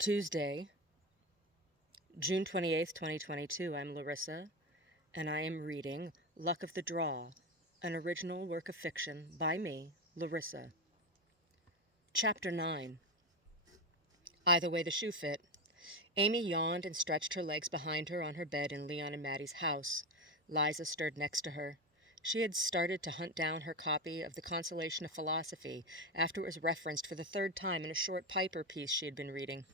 Tuesday, June 28th, 2022. I'm Larissa, and I am reading Luck of the Draw, an original work of fiction by me, Larissa. Chapter 9. Either way the shoe fit. Amy yawned and stretched her legs behind her on her bed in Leon and Maddie's house. Liza stirred next to her. She had started to hunt down her copy of The Consolation of Philosophy after it was referenced for the third time in a short Piper piece she had been reading.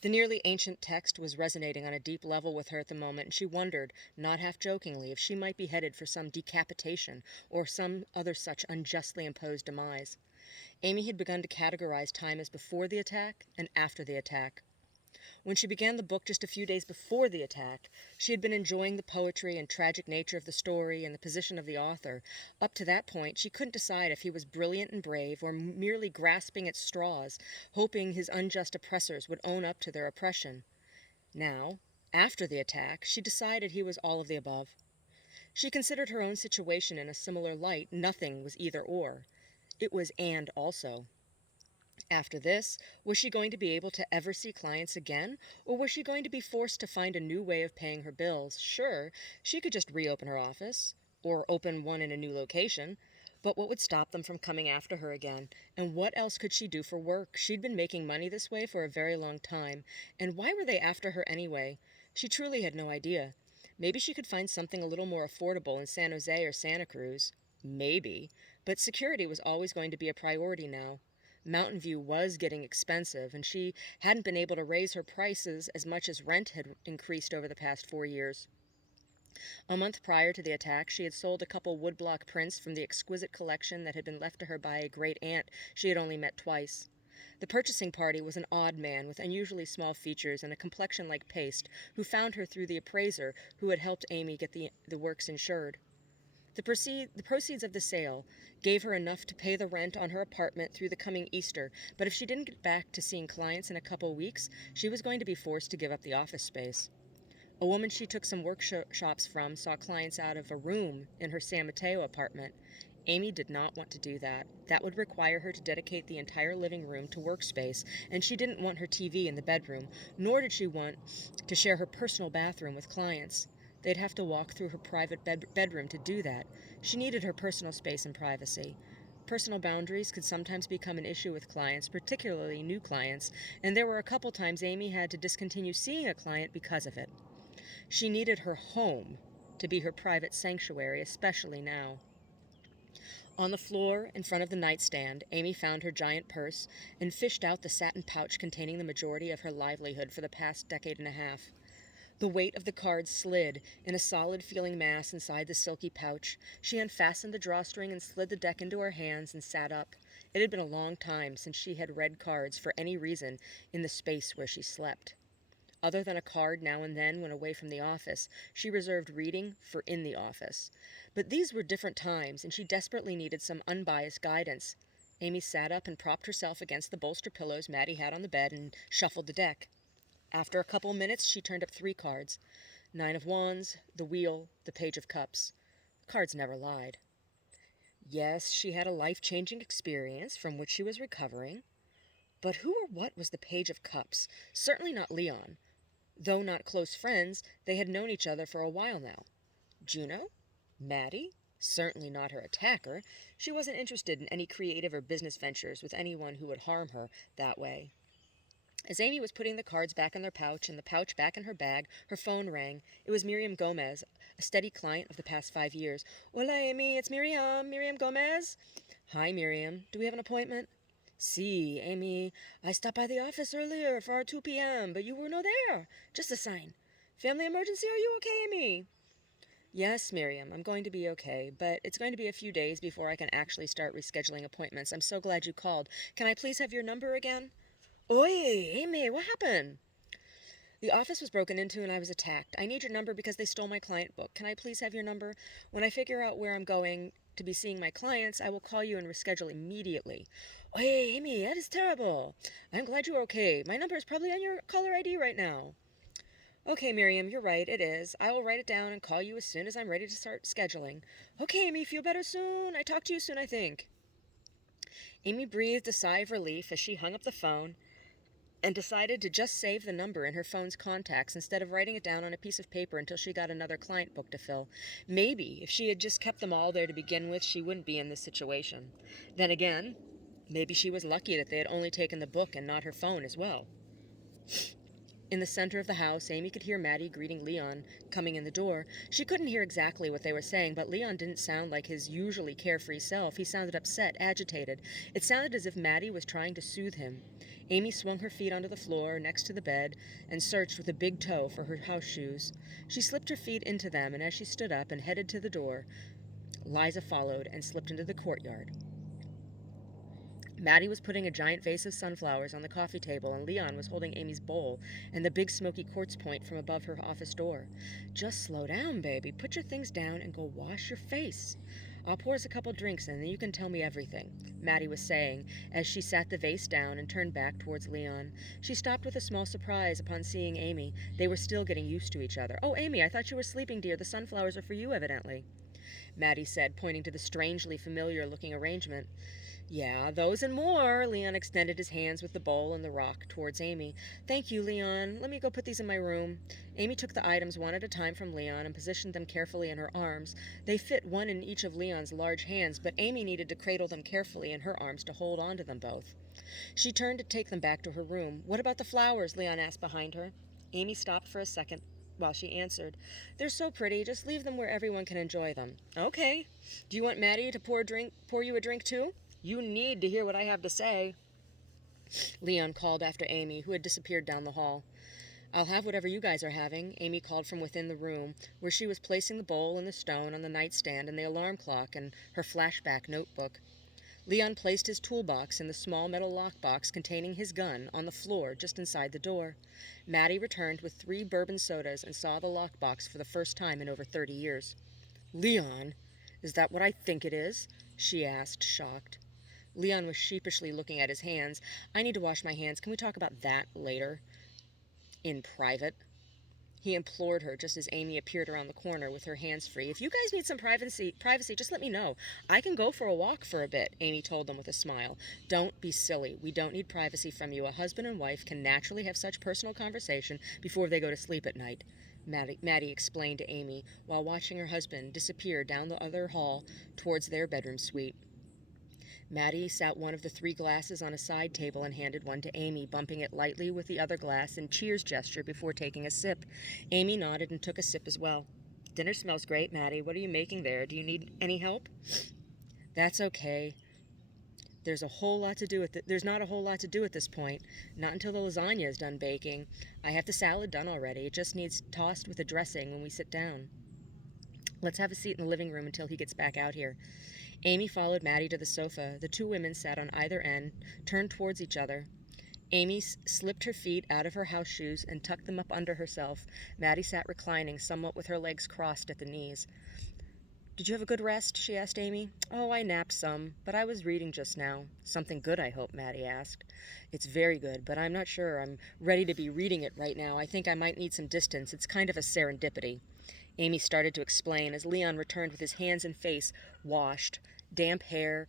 The nearly ancient text was resonating on a deep level with her at the moment, and she wondered, not half jokingly, if she might be headed for some decapitation or some other such unjustly imposed demise. Amy had begun to categorize time as before the attack and after the attack. When she began the book just a few days before the attack, she had been enjoying the poetry and tragic nature of the story and the position of the author. Up to that point, she couldn't decide if he was brilliant and brave or merely grasping at straws, hoping his unjust oppressors would own up to their oppression. Now, after the attack, she decided he was all of the above. She considered her own situation in a similar light. Nothing was either or. It was and also. After this, was she going to be able to ever see clients again, or was she going to be forced to find a new way of paying her bills? Sure, she could just reopen her office, or open one in a new location, but what would stop them from coming after her again? And what else could she do for work? She'd been making money this way for a very long time, and why were they after her anyway? She truly had no idea. Maybe she could find something a little more affordable in San Jose or Santa Cruz. Maybe, but security was always going to be a priority now. Mountain View was getting expensive, and she hadn't been able to raise her prices as much as rent had increased over the past 4 years. A month prior to the attack, she had sold a couple woodblock prints from the exquisite collection that had been left to her by a great-aunt she had only met twice. The purchasing party was an odd man with unusually small features and a complexion like paste, who found her through the appraiser who had helped Amy get the works insured. The proceeds of the sale gave her enough to pay the rent on her apartment through the coming Easter, but if she didn't get back to seeing clients in a couple weeks, she was going to be forced to give up the office space. A woman she took some workshops from saw clients out of a room in her San Mateo apartment. Amy did not want to do that. That would require her to dedicate the entire living room to workspace, and she didn't want her TV in the bedroom, nor did she want to share her personal bathroom with clients. They'd have to walk through her private bedroom to do that. She needed her personal space and privacy. Personal boundaries could sometimes become an issue with clients, particularly new clients, and there were a couple times Amy had to discontinue seeing a client because of it. She needed her home to be her private sanctuary, especially now. On the floor, in front of the nightstand, Amy found her giant purse and fished out the satin pouch containing the majority of her livelihood for the past decade and a half. The weight of the cards slid in a solid-feeling mass inside the silky pouch. She unfastened the drawstring and slid the deck into her hands and sat up. It had been a long time since she had read cards for any reason in the space where she slept. Other than a card now and then when away from the office, she reserved reading for in the office. But these were different times, and she desperately needed some unbiased guidance. Amy sat up and propped herself against the bolster pillows Maddie had on the bed and shuffled the deck. After a couple minutes, she turned up 3 cards. 9 of Wands, the Wheel, the Page of Cups. Cards never lied. Yes, she had a life-changing experience from which she was recovering. But who or what was the Page of Cups? Certainly not Leon. Though not close friends, they had known each other for a while now. Juno? Maddie? Certainly not her attacker. She wasn't interested in any creative or business ventures with anyone who would harm her that way. As Amy was putting the cards back in their pouch and the pouch back in her bag, her phone rang. It was Miriam Gomez, a steady client of the past 5 years. Hola, Amy, it's Miriam Gomez. Hi, Miriam. Do we have an appointment? Si, Amy. I stopped by the office earlier for our 2 p.m., but you were no there. Just a sign. Family emergency, are you okay, Amy? Yes, Miriam, I'm going to be okay, but it's going to be a few days before I can actually start rescheduling appointments. I'm so glad you called. Can I please have your number again? Oi, Amy, what happened? The office was broken into and I was attacked. I need your number because they stole my client book. Can I please have your number? When I figure out where I'm going to be seeing my clients, I will call you and reschedule immediately. Oi, Amy, that is terrible. I'm glad you're okay. My number is probably on your caller ID right now. Okay, Miriam, you're right, it is. I will write it down and call you as soon as I'm ready to start scheduling. Okay, Amy, feel better soon. I talk to you soon, I think. Amy breathed a sigh of relief as she hung up the phone and decided to just save the number in her phone's contacts instead of writing it down on a piece of paper until she got another client book to fill. Maybe if she had just kept them all there to begin with, she wouldn't be in this situation. Then again, maybe she was lucky that they had only taken the book and not her phone as well. In the center of the house, Amy could hear Maddie greeting Leon coming in the door. She couldn't hear exactly what they were saying, but Leon didn't sound like his usually carefree self. He sounded upset, agitated. It sounded as if Maddie was trying to soothe him. Amy swung her feet onto the floor next to the bed and searched with a big toe for her house shoes. She slipped her feet into them, and as she stood up and headed to the door, Liza followed and slipped into the courtyard. Maddie was putting a giant vase of sunflowers on the coffee table, and Leon was holding Amy's bowl and the big smoky quartz point from above her office door. "Just slow down, baby. Put your things down and go wash your face. I'll pour us a couple drinks and then you can tell me everything," Maddie was saying as she sat the vase down and turned back towards Leon. She stopped with a small surprise upon seeing Amy. They were still getting used to each other. "Oh, Amy, I thought you were sleeping, dear. The sunflowers are for you, evidently," Maddie said, pointing to the strangely familiar-looking arrangement. "Yeah, those and more." Leon extended his hands with the bowl and the rock towards Amy. "Thank you, Leon. Let me go put these in my room." Amy took the items one at a time from Leon and positioned them carefully in her arms. They fit one in each of Leon's large hands, but Amy needed to cradle them carefully in her arms to hold on to them both. She turned to take them back to her room. "What about the flowers?" Leon asked behind her. Amy stopped for a second while she answered. "They're so pretty. Just leave them where everyone can enjoy them." "Okay. Do you want Maddie to pour you a drink too? You need to hear what I have to say," Leon called after Amy, who had disappeared down the hall. "I'll have whatever you guys are having," Amy called from within the room, where she was placing the bowl and the stone on the nightstand and the alarm clock and her flashback notebook. Leon placed his toolbox in the small metal lockbox containing his gun on the floor just inside the door. Maddie returned with 3 bourbon sodas and saw the lockbox for the first time in over 30 years. "Leon, is that what I think it is?" she asked, shocked. Leon was sheepishly looking at his hands. "I need to wash my hands. Can we talk about that later? In private?" he implored her just as Amy appeared around the corner with her hands free. "If you guys need some privacy, just let me know. I can go for a walk for a bit," Amy told them with a smile. "Don't be silly. We don't need privacy from you. A husband and wife can naturally have such personal conversation before they go to sleep at night," Maddie explained to Amy while watching her husband disappear down the other hall towards their bedroom suite. Maddie sat one of the 3 glasses on a side table and handed one to Amy, bumping it lightly with the other glass in cheers gesture before taking a sip. Amy nodded and took a sip as well. "Dinner smells great, Maddie. What are you making there? Do you need any help?" "That's okay. There's not a whole lot to do at this point. Not until the lasagna is done baking. I have the salad done already. It just needs tossed with a dressing when we sit down. Let's have a seat in the living room until he gets back out here." Amy followed Maddie to the sofa. The 2 women sat on either end, turned towards each other. Amy slipped her feet out of her house shoes and tucked them up under herself. Maddie sat reclining, somewhat with her legs crossed at the knees. "Did you have a good rest?" she asked Amy. "Oh, I napped some, but I was reading just now." "Something good, I hope," Maddie asked. "It's very good, but I'm not sure I'm ready to be reading it right now. I think I might need some distance. It's kind of a serendipity." Amy started to explain as Leon returned with his hands and face washed, damp hair,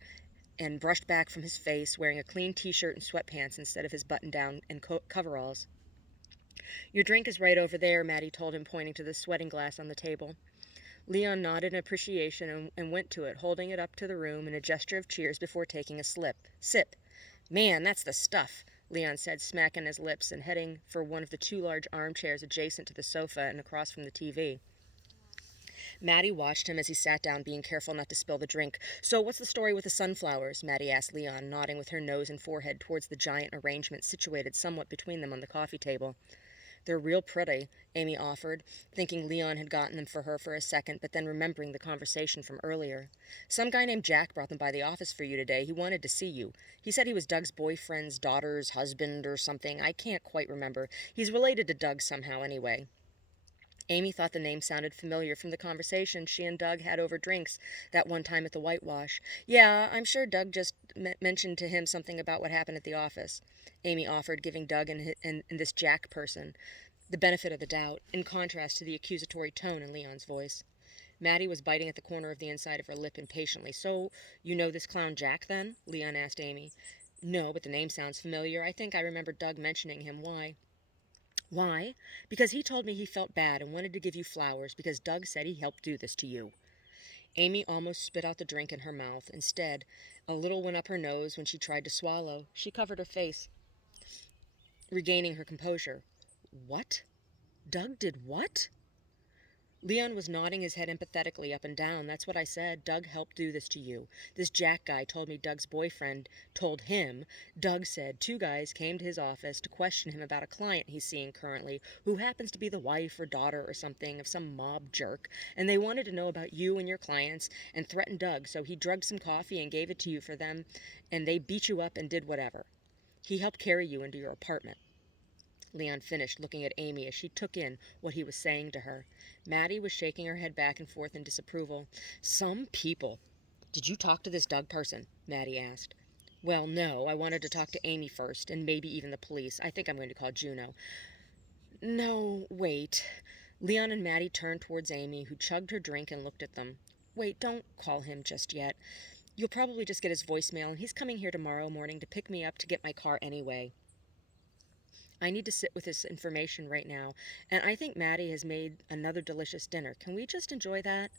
and brushed back from his face, wearing a clean t-shirt and sweatpants instead of his button-down and coveralls. "Your drink is right over there," Maddie told him, pointing to the sweating glass on the table. Leon nodded in appreciation and went to it, holding it up to the room in a gesture of cheers before taking a sip. "Man, that's the stuff," Leon said, smacking his lips and heading for one of the 2 large armchairs adjacent to the sofa and across from the TV. Maddie watched him as he sat down, being careful not to spill the drink. "So what's the story with the sunflowers?" Maddie asked Leon, nodding with her nose and forehead towards the giant arrangement situated somewhat between them on the coffee table. "They're real pretty," Amy offered, thinking Leon had gotten them for her for a second, but then remembering the conversation from earlier. "Some guy named Jack brought them by the office for you today. He wanted to see you. He said he was Doug's boyfriend's daughter's husband or something. I can't quite remember. He's related to Doug somehow anyway." Amy thought the name sounded familiar from the conversation she and Doug had over drinks that one time at the whitewash. "Yeah, I'm sure Doug just mentioned to him something about what happened at the office," Amy offered, giving Doug and this Jack person the benefit of the doubt, in contrast to the accusatory tone in Leon's voice. Maddie was biting at the corner of the inside of her lip impatiently. "So, you know this clown Jack, then?" Leon asked Amy. No, but the name sounds familiar. I think I remember Doug mentioning him. Why? Why? Because he told me he felt bad and wanted to give you flowers because Doug said he helped do this to you. Amy almost spit out the drink in her mouth. Instead, a little went up her nose when she tried to swallow. She covered her face, regaining her composure. What? Doug did what? Leon was nodding his head empathetically up and down. That's what I said. Doug helped do this to you. This Jack guy told me Doug's boyfriend told him. Doug said 2 guys came to his office to question him about a client he's seeing currently who happens to be the wife or daughter or something of some mob jerk, and they wanted to know about you and your clients and threatened Doug, so he drugged some coffee and gave it to you for them, and they beat you up and did whatever. He helped carry you into your apartment. Leon finished, looking at Amy as she took in what he was saying to her. Maddie was shaking her head back and forth in disapproval. Some people. Did you talk to this Doug person? Maddie asked. Well, no. I wanted to talk to Amy first, and maybe even the police. I think I'm going to call Juno. No, wait. Leon and Maddie turned towards Amy, who chugged her drink and looked at them. Wait, don't call him just yet. You'll probably just get his voicemail, and he's coming here tomorrow morning to pick me up to get my car anyway. I need to sit with this information right now, and I think Maddie has made another delicious dinner. Can we just enjoy that?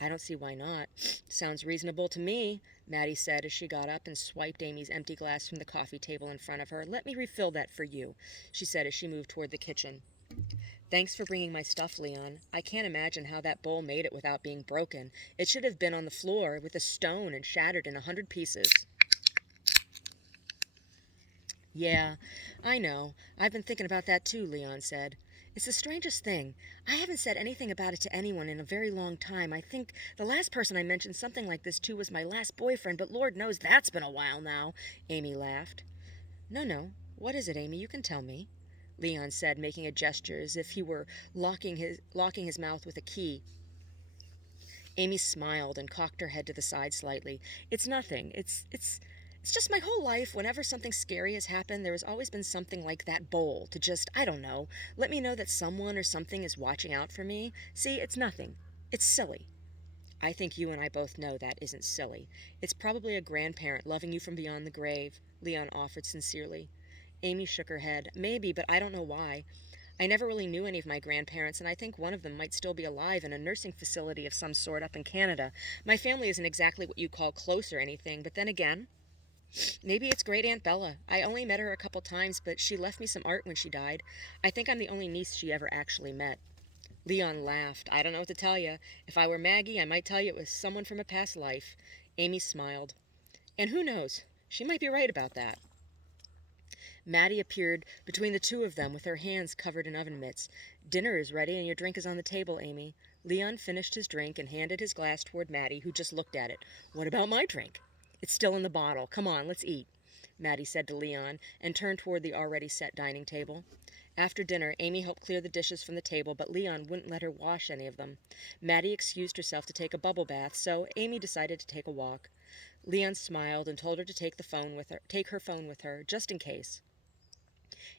I don't see why not. Sounds reasonable to me, Maddie said as she got up and swiped Amy's empty glass from the coffee table in front of her. Let me refill that for you, she said as she moved toward the kitchen. Thanks for bringing my stuff, Leon. I can't imagine how that bowl made it without being broken. It should have been on the floor with a stone and shattered in 100 pieces. Yeah, I know. I've been thinking about that too, Leon said. It's the strangest thing. I haven't said anything about it to anyone in a very long time. I think the last person I mentioned something like this to was my last boyfriend, but Lord knows that's been a while now, Amy laughed. No, no. What is it, Amy? You can tell me, Leon said, making a gesture as if he were locking his mouth with a key. Amy smiled and cocked her head to the side slightly. It's nothing. It's just my whole life, whenever something scary has happened, there has always been something like that bowl to just, I don't know, let me know that someone or something is watching out for me. See, it's nothing. It's silly. I think you and I both know that isn't silly. It's probably a grandparent loving you from beyond the grave, Leon offered sincerely. Amy shook her head. Maybe, but I don't know why. I never really knew any of my grandparents, and I think one of them might still be alive in a nursing facility of some sort up in Canada. My family isn't exactly what you'd call close or anything, but then again, maybe it's Great Aunt Bella. I only met her a couple times, but she left me some art when she died. I think I'm the only niece she ever actually met. Leon laughed. I don't know what to tell you. If I were Maggie, I might tell you it was someone from a past life. Amy smiled. And who knows? She might be right about that. Maddie appeared between the two of them with her hands covered in oven mitts. Dinner is ready and your drink is on the table, Amy. Leon finished his drink and handed his glass toward Maddie, who just looked at it. What about my drink? It's still in the bottle. Come on, let's eat, Maddie said to Leon, and turned toward the already set dining table. After dinner, Amy helped clear the dishes from the table, but Leon wouldn't let her wash any of them. Maddie excused herself to take a bubble bath, so Amy decided to take a walk. Leon smiled and told her to take her phone with her, just in case.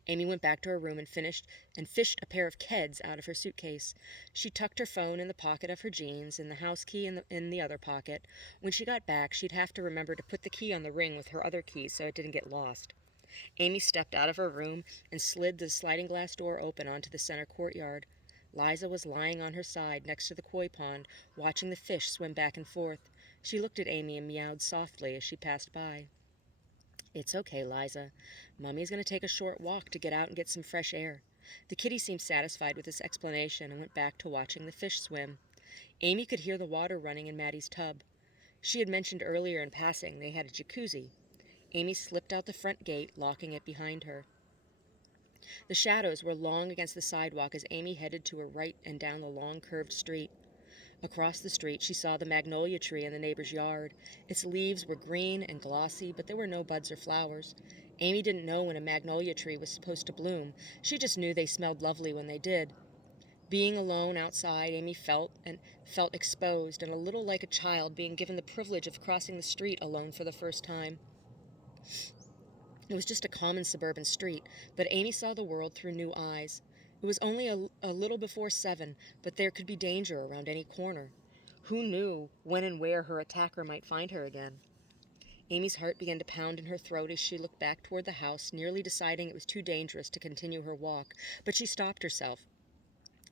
Amy went back to her room and fished a pair of Keds out of her suitcase. She tucked her phone in the pocket of her jeans and the house key in the other pocket. When she got back, she'd have to remember to put the key on the ring with her other keys so it didn't get lost. Amy stepped out of her room and slid the sliding glass door open onto the center courtyard. Liza was lying on her side next to the koi pond, watching the fish swim back and forth. She looked at Amy and meowed softly as she passed by. It's okay, Liza. Mummy's going to take a short walk to get out and get some fresh air. The kitty seemed satisfied with this explanation and went back to watching the fish swim. Amy could hear the water running in Maddie's tub. She had mentioned earlier in passing they had a jacuzzi. Amy slipped out the front gate, locking it behind her. The shadows were long against the sidewalk as Amy headed to her right and down the long curved street. Across the street, she saw the magnolia tree in the neighbor's yard. Its leaves were green and glossy, but there were no buds or flowers. Amy didn't know when a magnolia tree was supposed to bloom. She just knew they smelled lovely when they did. Being alone outside, Amy felt exposed and a little like a child being given the privilege of crossing the street alone for the first time. It was just a common suburban street, but Amy saw the world through new eyes. It was only a little before 7, but there could be danger around any corner. Who knew when and where her attacker might find her again? Amy's heart began to pound in her throat as she looked back toward the house, nearly deciding it was too dangerous to continue her walk, but she stopped herself.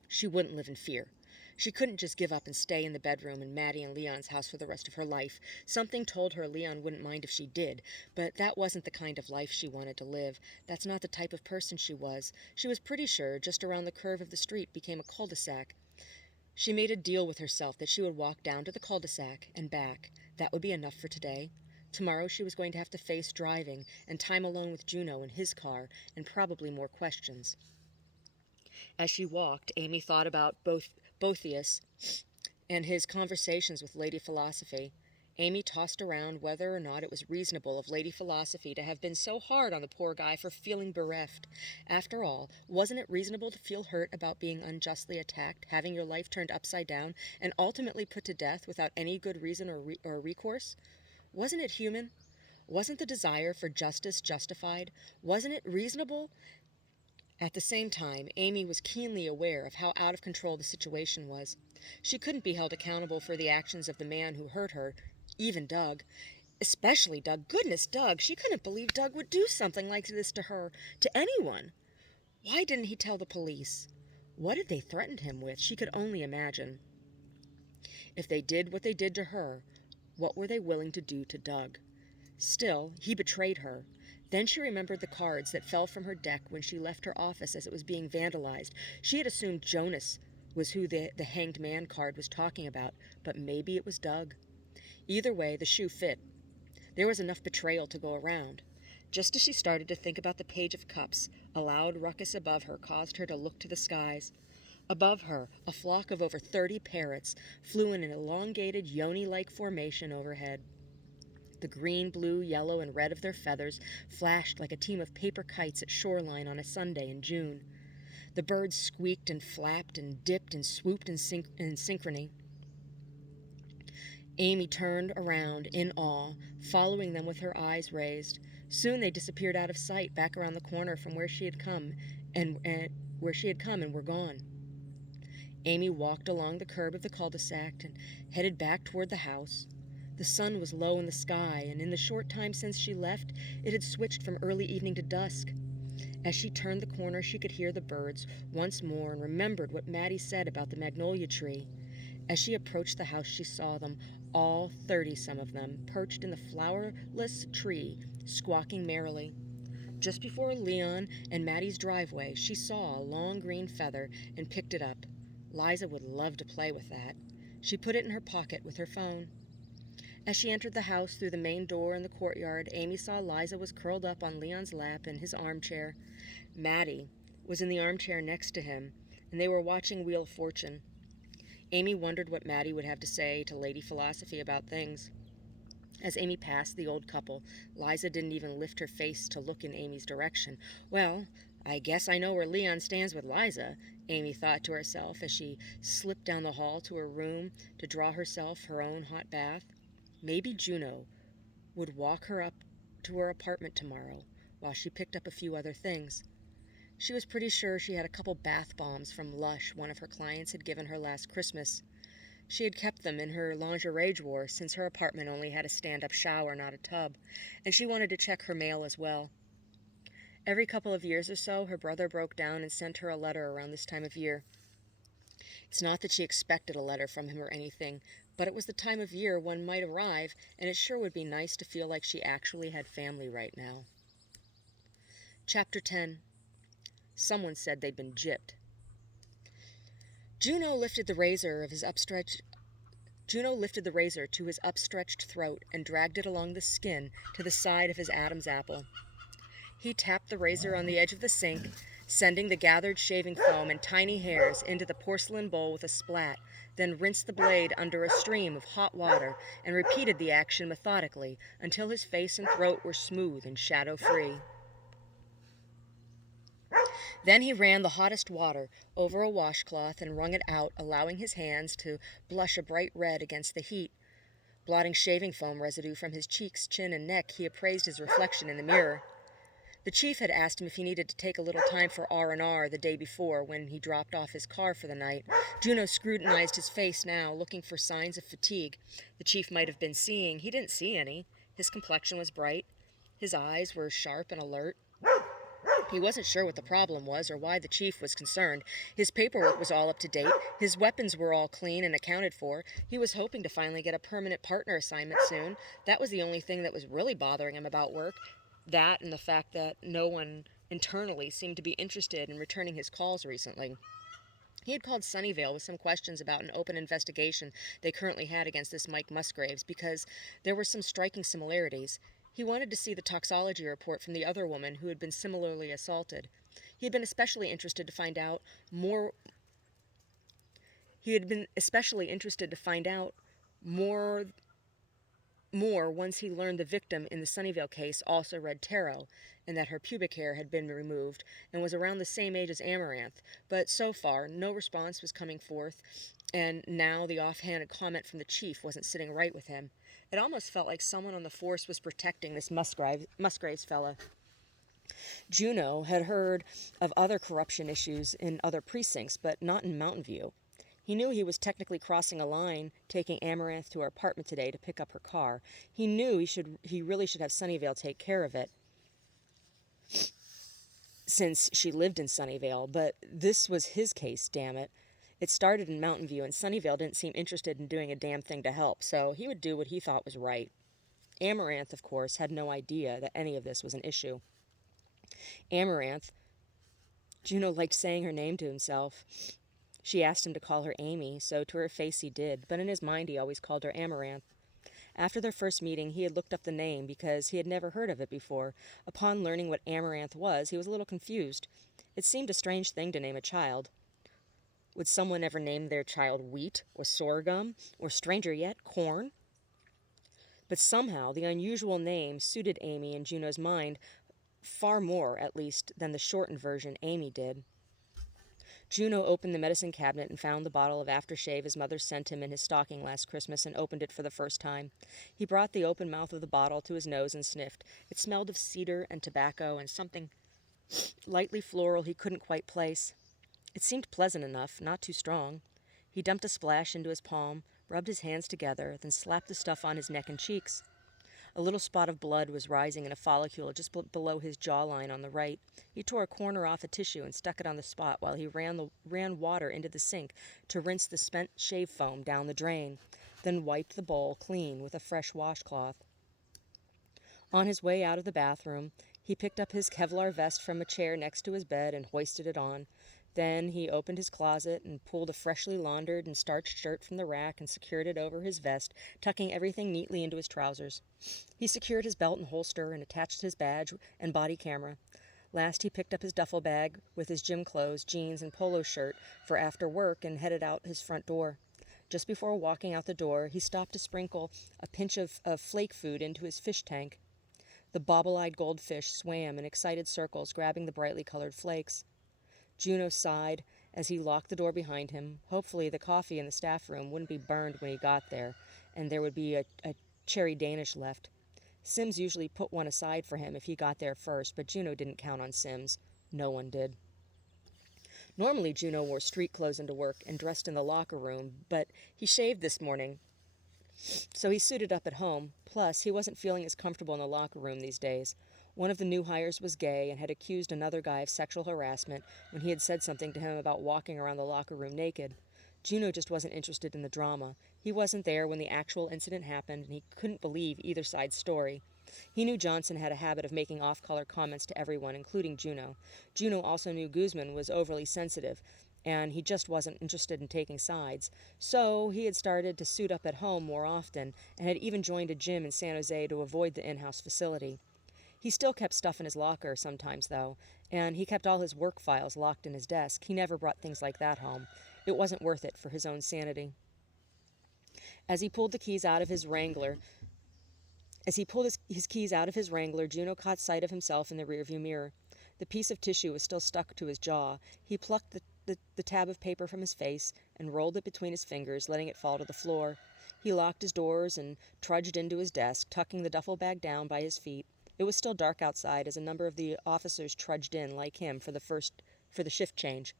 She wouldn't live in fear. She couldn't just give up and stay in the bedroom in Maddie and Leon's house for the rest of her life. Something told her Leon wouldn't mind if she did, but that wasn't the kind of life she wanted to live. That's not the type of person she was. She was pretty sure just around the curve of the street became a cul-de-sac. She made a deal with herself that she would walk down to the cul-de-sac and back. That would be enough for today. Tomorrow she was going to have to face driving and time alone with Juno in his car and probably more questions. As she walked, Amy thought about Boethius and his conversations with Lady Philosophy. Amy tossed around whether or not it was reasonable of Lady Philosophy to have been so hard on the poor guy for feeling bereft. After all, wasn't it reasonable to feel hurt about being unjustly attacked, having your life turned upside down, and ultimately put to death without any good reason or recourse? Wasn't it human? Wasn't the desire for justice justified? Wasn't it reasonable? At the same time, Amy was keenly aware of how out of control the situation was. She couldn't be held accountable for the actions of the man who hurt her, even Doug. Especially Doug. Goodness, Doug. She couldn't believe Doug would do something like this to her, to anyone. Why didn't he tell the police? What had they threatened him with? She could only imagine. If they did what they did to her, what were they willing to do to Doug? Still, he betrayed her. Then she remembered the cards that fell from her deck when she left her office as it was being vandalized. She had assumed Jonas was who the hanged man card was talking about, but maybe it was Doug. Either way, the shoe fit. There was enough betrayal to go around. Just as she started to think about the Page of Cups, a loud ruckus above her caused her to look to the skies. Above her, a flock of over 30 parrots flew in an elongated, yoni-like formation overhead. The green, blue, yellow, and red of their feathers flashed like a team of paper kites at shoreline on a Sunday in June. The birds squeaked and flapped and dipped and swooped in synchrony. Amy turned around in awe, following them with her eyes raised. Soon they disappeared out of sight, back around the corner from where she had come and were gone. Amy walked along the curb of the cul-de-sac and headed back toward the house. The sun was low in the sky, and in the short time since she left, it had switched from early evening to dusk. As she turned the corner, she could hear the birds once more and remembered what Maddie said about the magnolia tree. As she approached the house, she saw them, all 30 some of them, perched in the flowerless tree, squawking merrily. Just before Leon and Maddie's driveway, she saw a long green feather and picked it up. Liza would love to play with that. She put it in her pocket with her phone. As she entered the house through the main door in the courtyard, Amy saw Liza was curled up on Leon's lap in his armchair. Maddie was in the armchair next to him, and they were watching Wheel of Fortune. Amy wondered what Maddie would have to say to Lady Philosophy about things. As Amy passed the old couple, Liza didn't even lift her face to look in Amy's direction. Well, I guess I know where Leon stands with Liza, Amy thought to herself as she slipped down the hall to her room to draw herself her own hot bath. Maybe Juno would walk her up to her apartment tomorrow while she picked up a few other things. She was pretty sure she had a couple bath bombs from Lush one of her clients had given her last Christmas. She had kept them in her lingerie drawer since her apartment only had a stand-up shower, not a tub, and she wanted to check her mail as well. Every couple of years or so, her brother broke down and sent her a letter around this time of year. It's not that she expected a letter from him or anything, but it was the time of year one might arrive, and it sure would be nice to feel like she actually had family right now. Chapter 10. Someone said they'd been gypped. Juno lifted the razor to his upstretched throat and dragged it along the skin to the side of his Adam's apple. He tapped the razor on the edge of the sink, sending the gathered shaving foam and tiny hairs into the porcelain bowl with a splat, then rinsed the blade under a stream of hot water and repeated the action methodically until his face and throat were smooth and shadow-free. Then he ran the hottest water over a washcloth and wrung it out, allowing his hands to blush a bright red against the heat. Blotting shaving foam residue from his cheeks, chin, and neck, he appraised his reflection in the mirror. The chief had asked him if he needed to take a little time for R&R the day before when he dropped off his car for the night. Juno scrutinized his face now, looking for signs of fatigue the chief might have been seeing. He didn't see any. His complexion was bright. His eyes were sharp and alert. He wasn't sure what the problem was or why the chief was concerned. His paperwork was all up to date. His weapons were all clean and accounted for. He was hoping to finally get a permanent partner assignment soon. That was the only thing that was really bothering him about work. That and the fact that no one internally seemed to be interested in returning his calls recently. He had called Sunnyvale with some questions about an open investigation they currently had against this Mike Musgraves because there were some striking similarities. He wanted to see the toxology report from the other woman who had been similarly assaulted. He had been especially interested to find out more he had been especially interested to find out more once he learned the victim in the Sunnyvale case also read tarot, and that her pubic hair had been removed and was around the same age as Amaranth. But so far, no response was coming forth, and now the offhanded comment from the chief wasn't sitting right with him. It almost felt like someone on the force was protecting this Musgraves fella. Juno had heard of other corruption issues in other precincts, but not in Mountain View. He knew he was technically crossing a line, taking Amaranth to her apartment today to pick up her car. He knew he really should have Sunnyvale take care of it, since she lived in Sunnyvale, but this was his case, damn it. It started in Mountain View, and Sunnyvale didn't seem interested in doing a damn thing to help, so he would do what he thought was right. Amaranth, of course, had no idea that any of this was an issue. Amaranth, Juno liked saying her name to himself. She asked him to call her Amy, so to her face he did, but in his mind he always called her Amaranth. After their first meeting, he had looked up the name because he had never heard of it before. Upon learning what Amaranth was, he was a little confused. It seemed a strange thing to name a child. Would someone ever name their child wheat or sorghum, or stranger yet, corn? But somehow the unusual name suited Amy in Juno's mind far more, at least, than the shortened version Amy did. Juno opened the medicine cabinet and found the bottle of aftershave his mother sent him in his stocking last Christmas and opened it for the first time. He brought the open mouth of the bottle to his nose and sniffed. It smelled of cedar and tobacco and something lightly floral he couldn't quite place. It seemed pleasant enough, not too strong. He dumped a splash into his palm, rubbed his hands together, then slapped the stuff on his neck and cheeks. A little spot of blood was rising in a follicle just below his jawline on the right. He tore a corner off a tissue and stuck it on the spot while he ran water into the sink to rinse the spent shave foam down the drain, then wiped the bowl clean with a fresh washcloth. On his way out of the bathroom, he picked up his Kevlar vest from a chair next to his bed and hoisted it on. Then he opened his closet and pulled a freshly laundered and starched shirt from the rack and secured it over his vest, tucking everything neatly into his trousers. He secured his belt and holster and attached his badge and body camera. Last, he picked up his duffel bag with his gym clothes, jeans, and polo shirt for after work and headed out his front door. Just before walking out the door, he stopped to sprinkle a pinch of flake food into his fish tank. The bobble-eyed goldfish swam in excited circles, grabbing the brightly colored flakes. Juno sighed as he locked the door behind him. Hopefully the coffee in the staff room wouldn't be burned when he got there, and there would be a cherry Danish left. Sims usually put one aside for him if he got there first, but Juno didn't count on Sims. No one did. Normally Juno wore street clothes into work and dressed in the locker room, but he shaved this morning, so he suited up at home. Plus, he wasn't feeling as comfortable in the locker room these days. One of the new hires was gay and had accused another guy of sexual harassment when he had said something to him about walking around the locker room naked. Juno just wasn't interested in the drama. He wasn't there when the actual incident happened, and he couldn't believe either side's story. He knew Johnson had a habit of making off-color comments to everyone, including Juno. Juno also knew Guzman was overly sensitive, and he just wasn't interested in taking sides. So he had started to suit up at home more often, and had even joined a gym in San Jose to avoid the in-house facility. He still kept stuff in his locker sometimes, though, and he kept all his work files locked in his desk. He never brought things like that home. It wasn't worth it for his own sanity. As he pulled his keys out of his Wrangler, Juno caught sight of himself in the rearview mirror. The piece of tissue was still stuck to his jaw. He plucked the tab of paper from his face and rolled it between his fingers, letting it fall to the floor. He locked his doors and trudged into his desk, tucking the duffel bag down by his feet. It was still dark outside as a number of the officers trudged in, like him, for the shift change.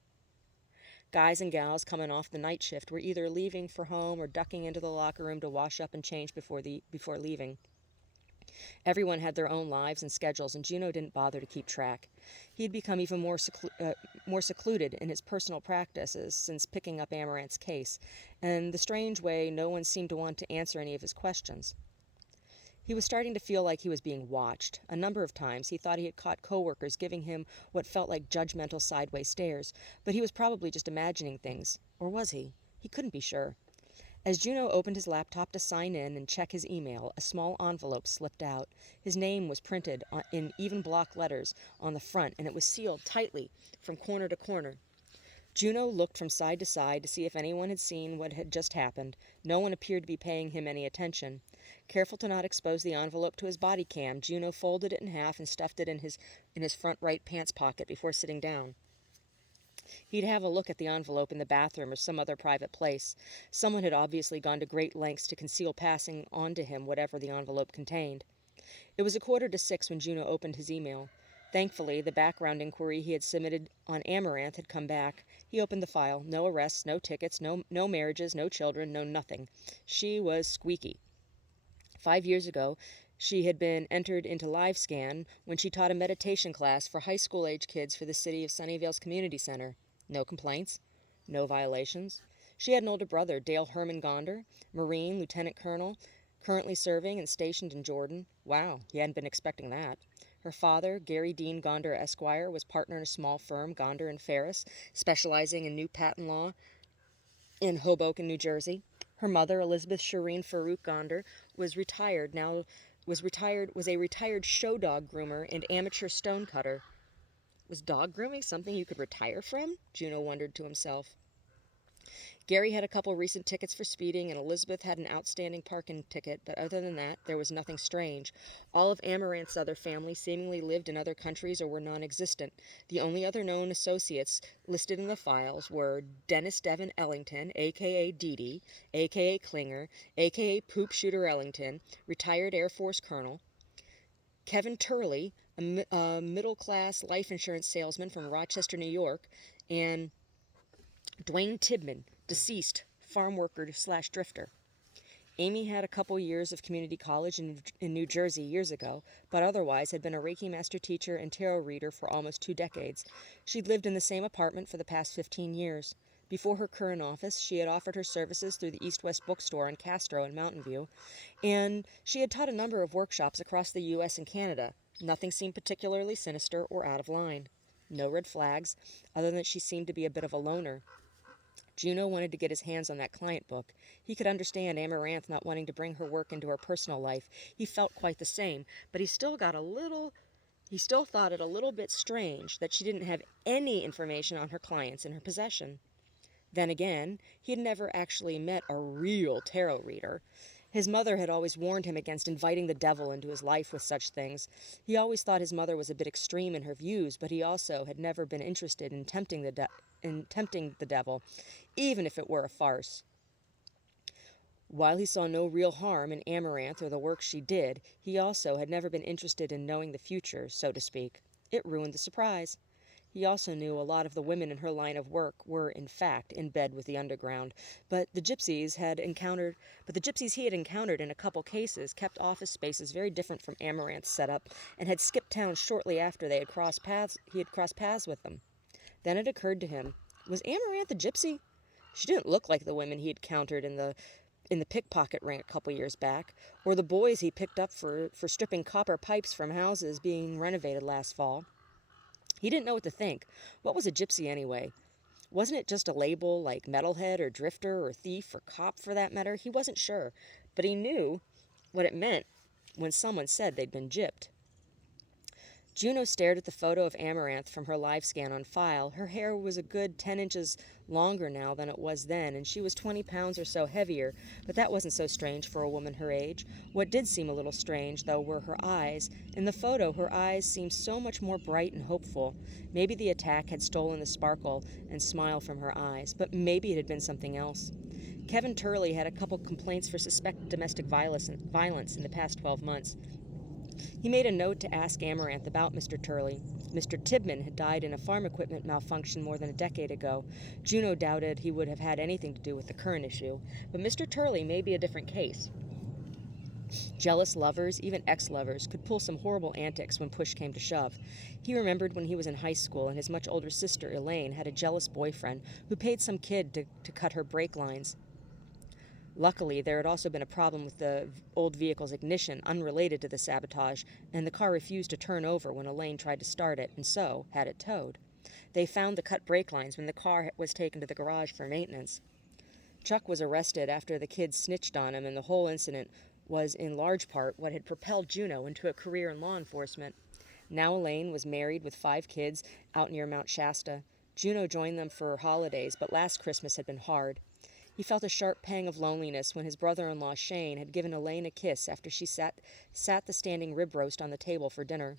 Guys and gals coming off the night shift were either leaving for home or ducking into the locker room to wash up and change before leaving. Everyone had their own lives and schedules, and Juno didn't bother to keep track. He had become even more secluded in his personal practices since picking up Amaranth's case, and the strange way no one seemed to want to answer any of his questions. He was starting to feel like he was being watched. A number of times he thought he had caught coworkers giving him what felt like judgmental sideways stares, but he was probably just imagining things. Or was he? He couldn't be sure. As Juno opened his laptop to sign in and check his email, a small envelope slipped out. His name was printed in even block letters on the front, and it was sealed tightly from corner to corner. Juno looked from side to side to see if anyone had seen what had just happened. No one appeared to be paying him any attention. Careful to not expose the envelope to his body cam, Juno folded it in half and stuffed it in his front right pants pocket before sitting down. He'd have a look at the envelope in the bathroom or some other private place. Someone had obviously gone to great lengths to conceal passing on to him whatever the envelope contained. It was 5:45 when Juno opened his email. Thankfully, the background inquiry he had submitted on Amaranth had come back. He opened the file. No arrests, no tickets, no marriages, no children, no nothing. She was squeaky. 5 years ago, she had been entered into LiveScan when she taught a meditation class for high school-age kids for the city of Sunnyvale's Community Center. No complaints, no violations. She had an older brother, Dale Herman Gonder, Marine Lieutenant Colonel, currently serving and stationed in Jordan. Wow, he hadn't been expecting that. Her father, Gary Dean Gonder Esquire, was partner in a small firm, Gonder and Ferris, specializing in new patent law in Hoboken, New Jersey. Her mother, Elizabeth Shireen Farouk Gonder, was a retired show dog groomer and amateur stonecutter. Was dog grooming something you could retire from? Juno wondered to himself. Gary had a couple recent tickets for speeding, and Elizabeth had an outstanding parking ticket, but other than that, there was nothing strange. All of Amaranth's other family seemingly lived in other countries or were non-existent. The only other known associates listed in the files were Dennis Devon Ellington, a.k.a. Dee Dee, a.k.a. Klinger, a.k.a. Poop Shooter Ellington, retired Air Force colonel, Kevin Turley, a middle-class life insurance salesman from Rochester, New York, and Dwayne Tibman, deceased farm worker/drifter. Amy had a couple years of community college in New Jersey years ago, but otherwise had been a Reiki master teacher and tarot reader for almost 2 decades. She'd lived in the same apartment for the past 15 years. Before her current office, she had offered her services through the East West Bookstore on Castro in Mountain View, and she had taught a number of workshops across the U.S. and Canada. Nothing seemed particularly sinister or out of line. No red flags, other than that she seemed to be a bit of a loner. Juno wanted to get his hands on that client book. He could understand Amaranth not wanting to bring her work into her personal life. He felt quite the same, but he still thought it a little bit strange that she didn't have any information on her clients in her possession. Then again, he had never actually met a real tarot reader. His mother had always warned him against inviting the devil into his life with such things. He always thought his mother was a bit extreme in her views, but he also had never been interested in tempting the devil, even if it were a farce. While he saw no real harm in Amaranth or the work she did, he also had never been interested in knowing the future, so to speak. It ruined the surprise. He also knew a lot of the women in her line of work were, in fact, in bed with the underground, but the gypsies he had encountered in a couple cases kept office spaces very different from Amaranth's setup and had skipped town shortly after he had crossed paths with them. Then it occurred to him, was Amaranth a gypsy? She didn't look like the women he had encountered in the pickpocket ring a couple years back, or the boys he picked up for stripping copper pipes from houses being renovated last fall. He didn't know what to think. What was a gypsy anyway? Wasn't it just a label like metalhead or drifter or thief or cop for that matter? He wasn't sure, but he knew what it meant when someone said they'd been gypped. Juno stared at the photo of Amaranth from her LiveScan on file. Her hair was a good 10 inches longer now than it was then, and she was 20 pounds or so heavier, but that wasn't so strange for a woman her age. What did seem a little strange, though, were her eyes. In the photo, her eyes seemed so much more bright and hopeful. Maybe the attack had stolen the sparkle and smile from her eyes, but maybe it had been something else. Kevin Turley had a couple complaints for suspected domestic violence in the past 12 months. He made a note to ask Amaranth about Mr. Turley. Mr. Tibman had died in a farm equipment malfunction more than a decade ago. Juno doubted he would have had anything to do with the current issue, but Mr. Turley may be a different case. Jealous lovers, even ex-lovers, could pull some horrible antics when push came to shove. He remembered when he was in high school and his much older sister, Elaine, had a jealous boyfriend who paid some kid to cut her brake lines. Luckily, there had also been a problem with the old vehicle's ignition unrelated to the sabotage, and the car refused to turn over when Elaine tried to start it, and so had it towed. They found the cut brake lines when the car was taken to the garage for maintenance. Chuck was arrested after the kids snitched on him, and the whole incident was in large part what had propelled Juno into a career in law enforcement. Now Elaine was married with 5 kids out near Mount Shasta. Juno joined them for holidays, but last Christmas had been hard. He felt a sharp pang of loneliness when his brother-in-law Shane had given Elaine a kiss after she sat the standing rib roast on the table for dinner.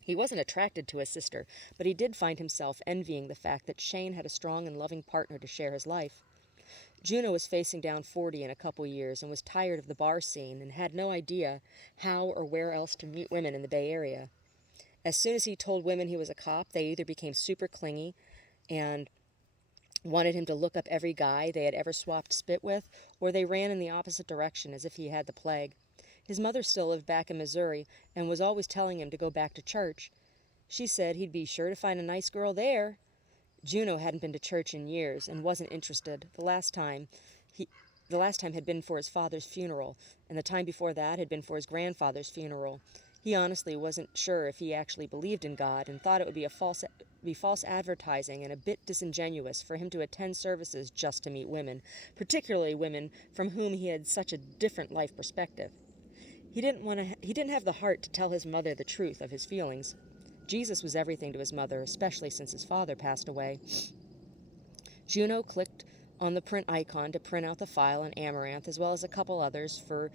He wasn't attracted to his sister, but he did find himself envying the fact that Shane had a strong and loving partner to share his life. Juno was facing down 40 in a couple years and was tired of the bar scene and had no idea how or where else to meet women in the Bay Area. As soon as he told women he was a cop, they either became super clingy and wanted him to look up every guy they had ever swapped spit with, or they ran in the opposite direction as if he had the plague. His mother still lived back in Missouri and was always telling him to go back to church. She said he'd be sure to find a nice girl there. Juno hadn't been to church in years and wasn't interested. The last time had been for his father's funeral, and the time before that had been for his grandfather's funeral. He honestly wasn't sure if he actually believed in God and thought it would be false advertising and a bit disingenuous for him to attend services just to meet women, particularly women from whom he had such a different life perspective. He didn't have the heart to tell his mother the truth of his feelings. Jesus was everything to his mother, especially since his father passed away. Juno clicked on the print icon to print out the file in Amaranth, as well as a couple others for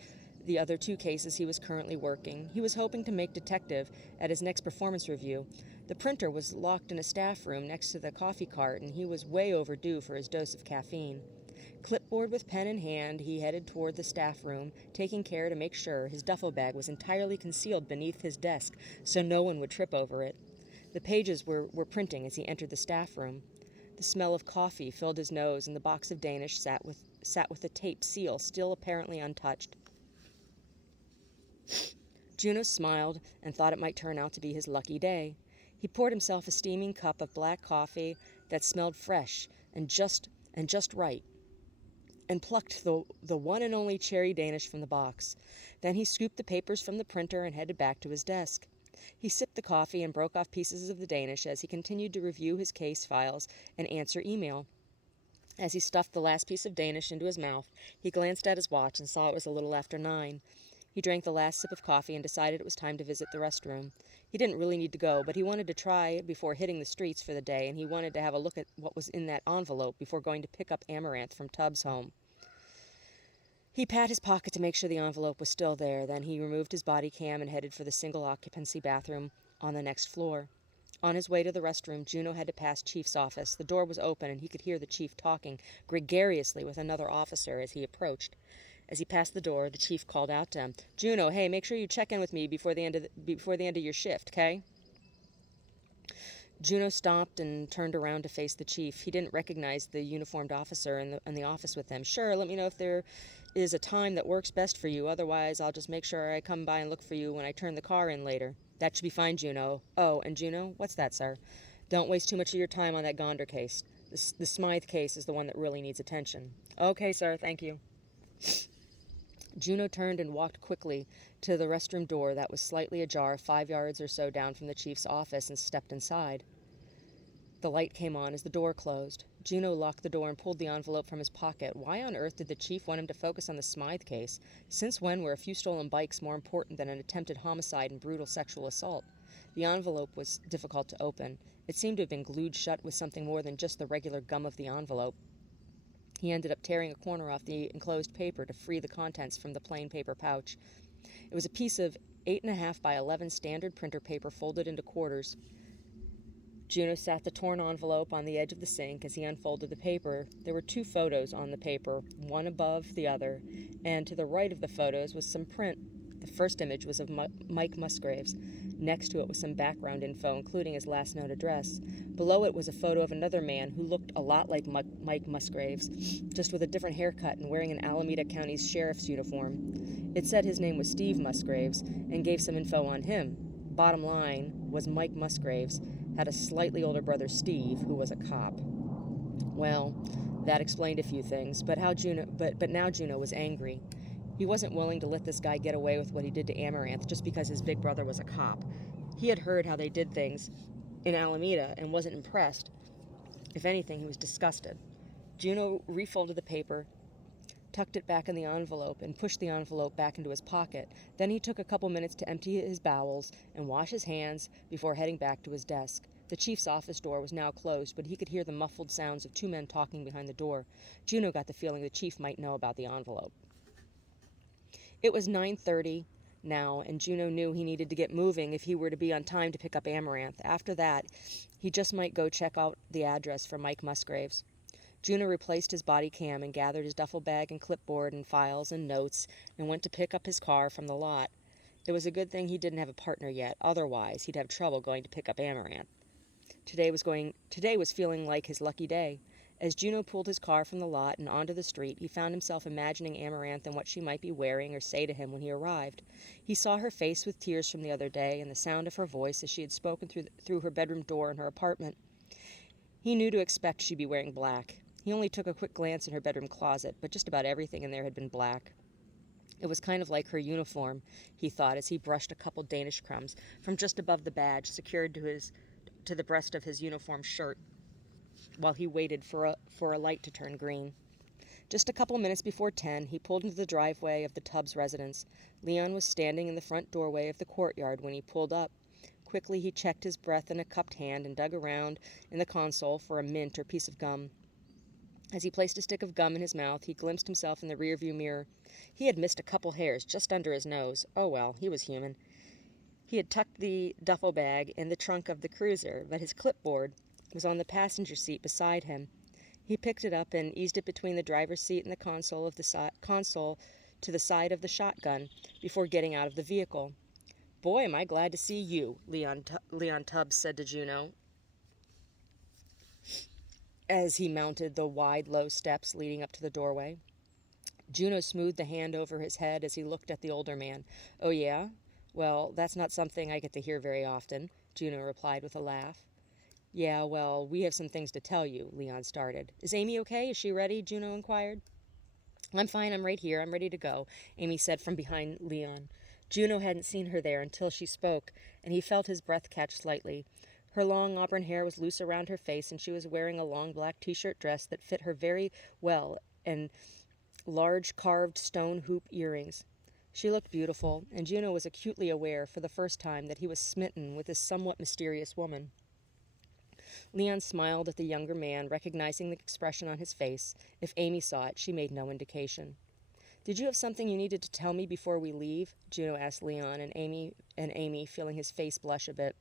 the other 2 cases he was currently working. He was hoping to make detective at his next performance review. The printer was locked in a staff room next to the coffee cart, and he was way overdue for his dose of caffeine. Clipboard with pen in hand, he headed toward the staff room, taking care to make sure his duffel bag was entirely concealed beneath his desk so no one would trip over it. The pages were printing as he entered the staff room. The smell of coffee filled his nose, and the box of Danish sat with the tape seal still apparently untouched. Juno smiled and thought it might turn out to be his lucky day. He poured himself a steaming cup of black coffee that smelled fresh and just right, and plucked the one and only cherry Danish from the box. Then he scooped the papers from the printer and headed back to his desk. He sipped the coffee and broke off pieces of the Danish as he continued to review his case files and answer email. As he stuffed the last piece of Danish into his mouth, he glanced at his watch and saw it was a little after 9. He drank the last sip of coffee and decided it was time to visit the restroom. He didn't really need to go, but he wanted to try before hitting the streets for the day, and he wanted to have a look at what was in that envelope before going to pick up Amaranth from Tubbs' home. He pat his pocket to make sure the envelope was still there. Then he removed his body cam and headed for the single-occupancy bathroom on the next floor. On his way to the restroom, Juno had to pass Chief's office. The door was open, and he could hear the Chief talking gregariously with another officer as he approached. As he passed the door, the Chief called out to him, "Juno, hey, make sure you check in with me before the end of your shift, okay?" Juno stopped and turned around to face the Chief. He didn't recognize the uniformed officer in the office with them. "Sure, let me know if there is a time that works best for you. Otherwise, I'll just make sure I come by and look for you when I turn the car in later." "That should be fine, Juno." "Oh, and Juno, what's that, sir?" "Don't waste too much of your time on that Gonder case. The Smythe case is the one that really needs attention." "Okay, sir, thank you." Juno turned and walked quickly to the restroom door that was slightly ajar 5 yards or so down from the Chief's office and stepped inside. The light came on as the door closed. Juno locked the door and pulled the envelope from his pocket. Why on earth did the Chief want him to focus on the Smythe case? Since when were a few stolen bikes more important than an attempted homicide and brutal sexual assault? The envelope was difficult to open. It seemed to have been glued shut with something more than just the regular gum of the envelope. He ended up tearing a corner off the enclosed paper to free the contents from the plain paper pouch. It was a piece of 8.5 by 11 standard printer paper folded into quarters. Juno sat the torn envelope on the edge of the sink as he unfolded the paper. There were 2 photos on the paper, one above the other, and to the right of the photos was some print. The first image was of Mike Musgraves. Next to it was some background info, including his last known address. Below it was a photo of another man who looked a lot like Mike Musgraves, just with a different haircut and wearing an Alameda County sheriff's uniform. It said his name was Steve Musgraves and gave some info on him. Bottom line was Mike Musgraves had a slightly older brother, Steve, who was a cop. Well, that explained a few things, but now Juno was angry. He wasn't willing to let this guy get away with what he did to Amaranth just because his big brother was a cop. He had heard how they did things in Alameda and wasn't impressed. If anything, he was disgusted. Juno refolded the paper, tucked it back in the envelope, and pushed the envelope back into his pocket. Then he took a couple minutes to empty his bowels and wash his hands before heading back to his desk. The chief's office door was now closed, but he could hear the muffled sounds of two men talking behind the door. Juno got the feeling the chief might know about the envelope. It was 9:30 now, and Juno knew he needed to get moving if he were to be on time to pick up Amaranth. After that, he just might go check out the address for Mike Musgraves. Juno replaced his body cam and gathered his duffel bag and clipboard and files and notes and went to pick up his car from the lot. It was a good thing he didn't have a partner yet, otherwise he'd have trouble going to pick up Amaranth. Today was feeling like his lucky day. As Juno pulled his car from the lot and onto the street, he found himself imagining Amaranth and what she might be wearing or say to him when he arrived. He saw her face with tears from the other day and the sound of her voice as she had spoken through her bedroom door in her apartment. He knew to expect she'd be wearing black. He only took a quick glance in her bedroom closet, but just about everything in there had been black. It was kind of like her uniform, he thought, as he brushed a couple Danish crumbs from just above the badge secured to the breast of his uniform shirt, while he waited for a light to turn green. Just a couple minutes before 10, he pulled into the driveway of the Tubbs residence. Leon was standing in the front doorway of the courtyard when he pulled up. Quickly, he checked his breath in a cupped hand and dug around in the console for a mint or piece of gum. As he placed a stick of gum in his mouth, he glimpsed himself in the rearview mirror. He had missed a couple hairs just under his nose. Oh well, he was human. He had tucked the duffel bag in the trunk of the cruiser, but his clipboard was on the passenger seat beside him. He picked it up and eased it between the driver's seat and the console to the side of the shotgun before getting out of the vehicle. "Boy, am I glad to see you," Leon Tubbs said to Juno as he mounted the wide, low steps leading up to the doorway. Juno smoothed the hand over his head as he looked at the older man. "Oh, yeah? Well, that's not something I get to hear very often," Juno replied with a laugh. "Yeah, well, we have some things to tell you," Leon started. "Is Amy okay? Is she ready?" Juno inquired. "I'm fine. I'm right here. I'm ready to go," Amy said from behind Leon. Juno hadn't seen her there until she spoke, and he felt his breath catch slightly. Her long auburn hair was loose around her face, and she was wearing a long black t-shirt dress that fit her very well and large carved stone hoop earrings. She looked beautiful, and Juno was acutely aware for the first time that he was smitten with this somewhat mysterious woman. Leon smiled at the younger man, recognizing the expression on his face. If Amy saw it, she made no indication. "Did you have something you needed to tell me before we leave?" Juno asked Leon, and Amy, feeling his face blush a bit.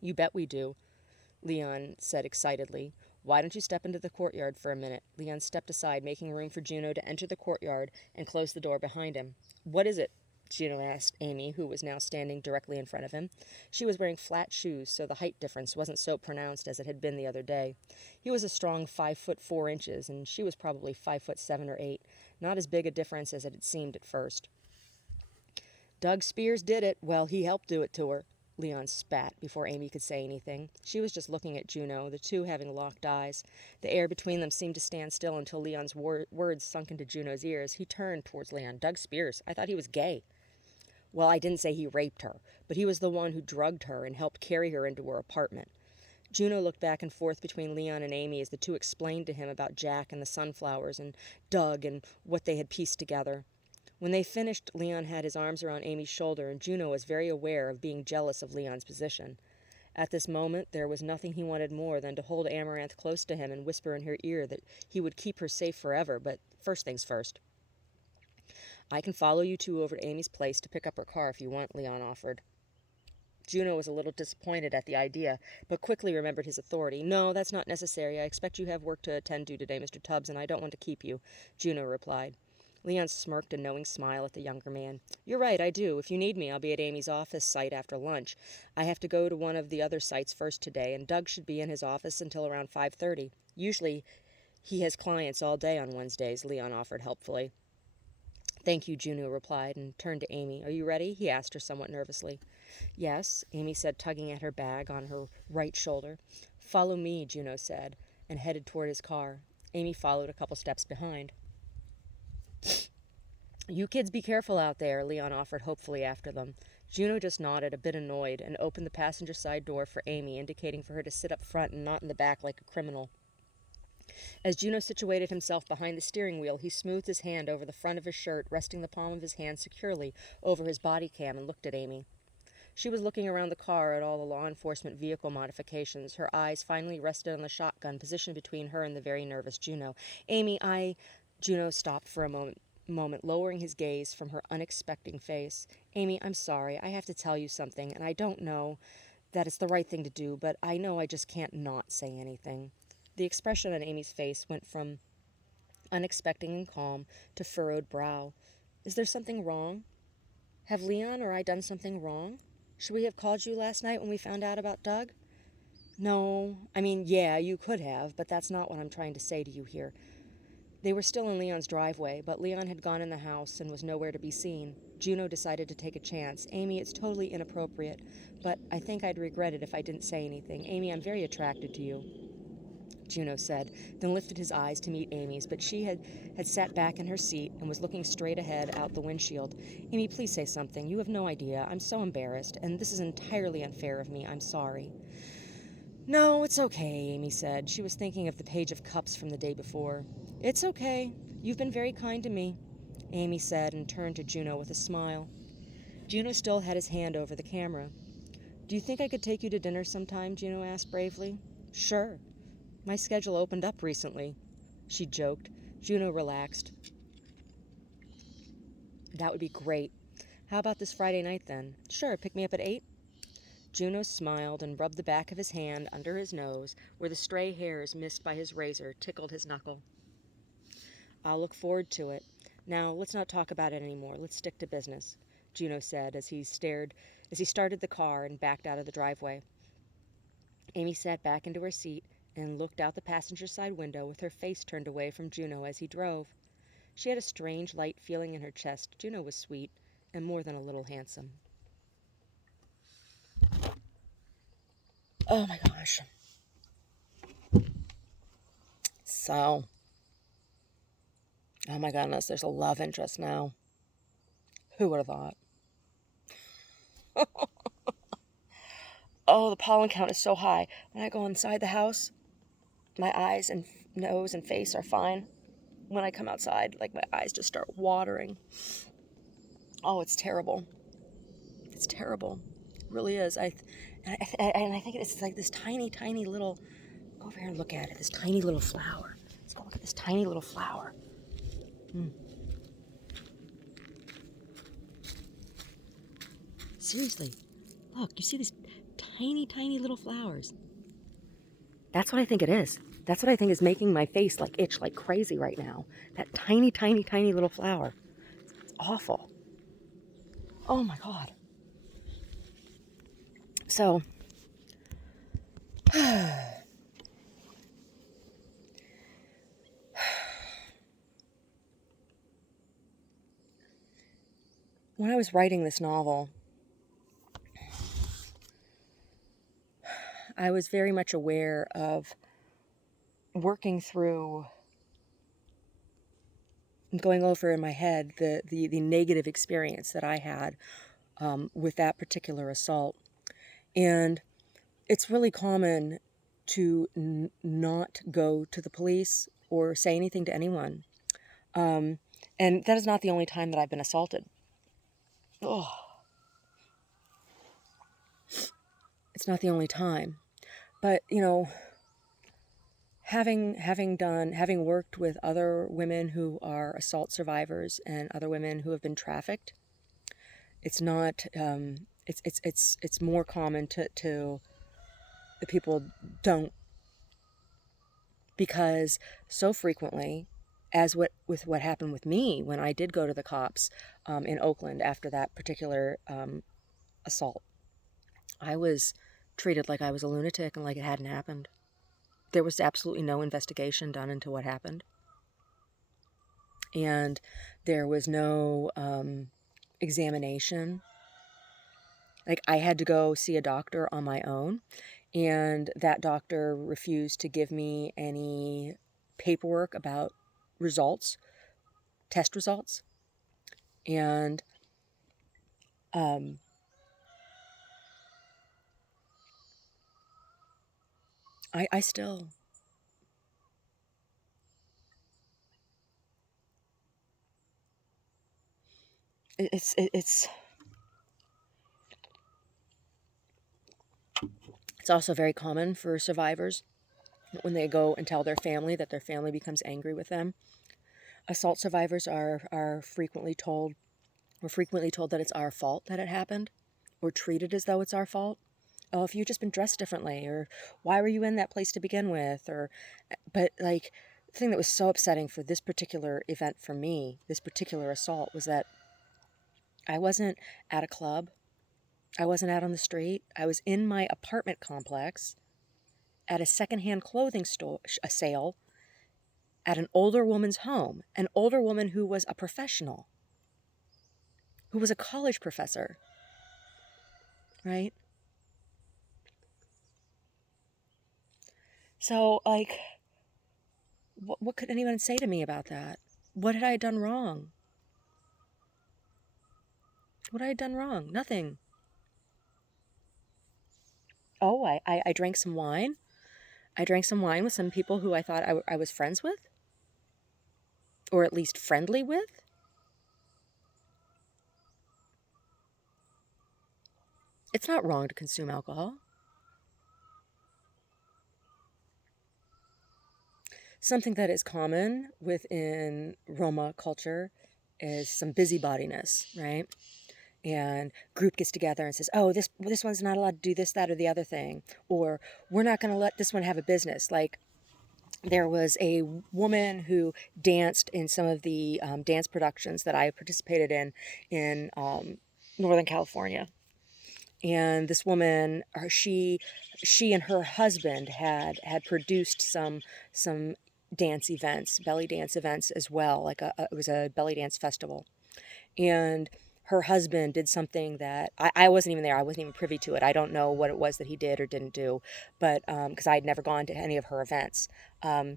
"You bet we do," Leon said excitedly. "Why don't you step into the courtyard for a minute?" Leon stepped aside, making room for Juno to enter the courtyard and close the door behind him. "What is it?" Juno asked Amy, who was now standing directly in front of him. She was wearing flat shoes, so the height difference wasn't so pronounced as it had been the other day. He was a strong 5'4", and she was probably 5'7" or 8. Not as big a difference as it had seemed at first. "Doug Spears did it. Well, he helped do it to her." Leon spat before Amy could say anything. She was just looking at Juno, the two having locked eyes. The air between them seemed to stand still until Leon's words sunk into Juno's ears. He turned towards Leon. "Doug Spears? I thought he was gay." "Well, I didn't say he raped her, but he was the one who drugged her and helped carry her into her apartment." Juno looked back and forth between Leon and Amy as the two explained to him about Jack and the sunflowers and Doug and what they had pieced together. When they finished, Leon had his arms around Amy's shoulder, and Juno was very aware of being jealous of Leon's position. At this moment, there was nothing he wanted more than to hold Amaranth close to him and whisper in her ear that he would keep her safe forever, but first things first. "I can follow you two over to Amy's place to pick up her car if you want," Leon offered. Juno was a little disappointed at the idea, but quickly remembered his authority. "No, that's not necessary. I expect you have work to attend to today, Mr. Tubbs, and I don't want to keep you," Juno replied. Leon smirked a knowing smile at the younger man. "You're right, I do. If you need me, I'll be at Amy's office site after lunch. I have to go to one of the other sites first today, and Doug should be in his office until around 5:30. Usually he has clients all day on Wednesdays," Leon offered helpfully. "Thank you," Juno replied, and turned to Amy. "Are you ready?" he asked her somewhat nervously. "Yes," Amy said, tugging at her bag on her right shoulder. "Follow me," Juno said, and headed toward his car. Amy followed a couple steps behind. "You kids be careful out there," Leon offered hopefully after them. Juno just nodded, a bit annoyed, and opened the passenger side door for Amy, indicating for her to sit up front and not in the back like a criminal. As Juno situated himself behind the steering wheel, he smoothed his hand over the front of his shirt, resting the palm of his hand securely over his body cam, and looked at Amy. She was looking around the car at all the law enforcement vehicle modifications. Her eyes finally rested on the shotgun positioned between her and the very nervous Juno. Juno stopped for a moment, lowering his gaze from her unexpected face. "Amy, I'm sorry. I have to tell you something, and I don't know that it's the right thing to do, but I know I just can't not say anything." The expression on Amy's face went from unexpected and calm to furrowed brow. "Is there something wrong? Have Leon or I done something wrong? Should we have called you last night when we found out about Doug?" "No, yeah, you could have, but that's not what I'm trying to say to you here." They were still in Leon's driveway, but Leon had gone in the house and was nowhere to be seen. Juno decided to take a chance. "Amy, it's totally inappropriate, but I think I'd regret it if I didn't say anything. Amy, I'm very attracted to you," Juno said, then lifted his eyes to meet Amy's, but she had sat back in her seat and was looking straight ahead out the windshield. "Amy, please say something. You have no idea. I'm so embarrassed, and this is entirely unfair of me. I'm sorry." "No, it's okay," Amy said. She was thinking of the page of cups from the day before. "It's okay. You've been very kind to me," Amy said, and turned to Juno with a smile. Juno still had his hand over the camera. "Do you think I could take you to dinner sometime?" Juno asked bravely. "Sure. My schedule opened up recently," she joked. Juno relaxed. "That would be great. How about this Friday night, then?" "Sure, pick me up at 8? Juno smiled and rubbed the back of his hand under his nose, where the stray hairs missed by his razor tickled his knuckle. "I'll look forward to it. Now, let's not talk about it anymore. Let's stick to business," Juno said as he started the car and backed out of the driveway. Amy sat back into her seat and looked out the passenger side window with her face turned away from Juno as he drove. She had a strange, light feeling in her chest. Juno was sweet and more than a little handsome. Oh my gosh. So, oh my goodness, there's a love interest now. Who would have thought? Oh, the pollen count is so high. When I go inside the house, my eyes and nose and face are fine. When I come outside, like, my eyes just start watering. Oh, it's terrible. It's terrible. It really is. I think it's like this tiny, tiny little... Go over here and look at it. This tiny little flower. Let's go look at this tiny little flower. Seriously. Look, you see these tiny, tiny little flowers? That's what I think it is. That's what I think is making my face like itch like crazy right now. That tiny, tiny, tiny little flower. It's awful. Oh my God. So, when I was writing this novel, I was very much aware of working through and going over in my head the negative experience that I had with that particular assault. And it's really common to not go to the police or say anything to anyone. And that is not the only time that I've been assaulted. Oh. It's not the only time. But, having worked with other women who are assault survivors and other women who have been trafficked, it's not, it's more common to the people don't, because so frequently, as with what happened with me when I did go to the cops in Oakland after that particular assault. I was treated like I was a lunatic and like it hadn't happened. There was absolutely no investigation done into what happened. And there was no examination. Like, I had to go see a doctor on my own, and that doctor refused to give me any paperwork about results, test results. And I still, it's also very common for survivors when they go and tell their family that their family becomes angry with them. Assault survivors are frequently told, we're frequently told that it's our fault that it happened, or treated as though it's our fault. Oh, if you'd just been dressed differently, or why were you in that place to begin with, or, but like, the thing that was so upsetting for this particular event for me, this particular assault, was that I wasn't at a club, I wasn't out on the street, I was in my apartment complex at a secondhand clothing store, a sale, at an older woman's home, an older woman who was a professional, who was a college professor, right? So, like, what could anyone say to me about that? What had I done wrong? What had I done wrong? Nothing. Oh, I drank some wine. I drank some wine with some people who I thought I was friends with, or at least friendly with. It's not wrong to consume alcohol. Something that is common within Roma culture is some busybodiness, right? And group gets together and says, oh, this one's not allowed to do this, that, or the other thing. Or we're not going to let this one have a business. Like, there was a woman who danced in some of the dance productions that I participated in Northern California. And this woman, she and her husband had produced some dance events, belly dance events as well. Like it was a belly dance festival. And her husband did something that I wasn't even there. I wasn't even privy to it. I don't know what it was that he did or didn't do, but because I'd never gone to any of her events. But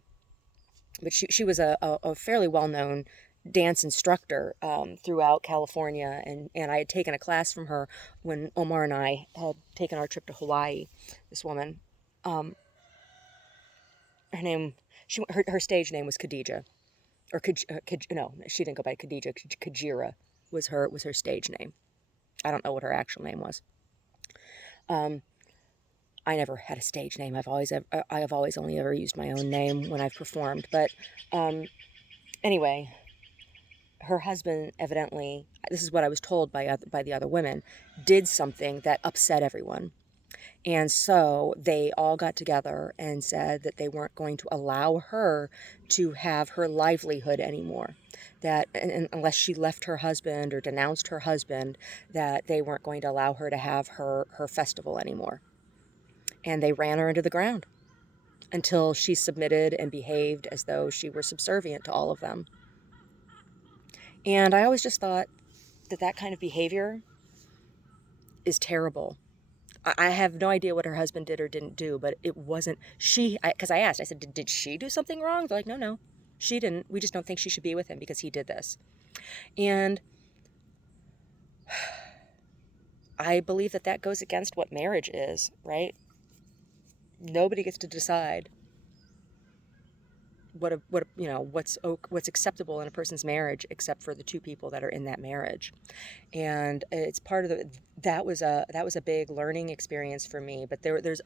she was a fairly well-known dance instructor throughout California, and I had taken a class from her when Omar and I had taken our trip to Hawaii. This woman, her name, her stage name was Khadija, or no, she didn't go by Khadija. Kajira was her stage name. I don't know what her actual name was. I never had a stage name. I have always only ever used my own name when I've performed. But anyway, her husband evidently, this is what I was told by the other women, did something that upset everyone. And so they all got together and said that they weren't going to allow her to have her livelihood anymore. That unless she left her husband or denounced her husband, that they weren't going to allow her to have her festival anymore. And they ran her into the ground until she submitted and behaved as though she were subservient to all of them. And I always just thought that kind of behavior is terrible. I have no idea what her husband did or didn't do, but it wasn't she. Because I asked, I said, did she do something wrong? They're like, no, she didn't. We just don't think she should be with him because he did this. And I believe that goes against what marriage is, right? Nobody gets to decide what's acceptable in a person's marriage except for the two people that are in that marriage. And it's part of that was a big learning experience for me. But there's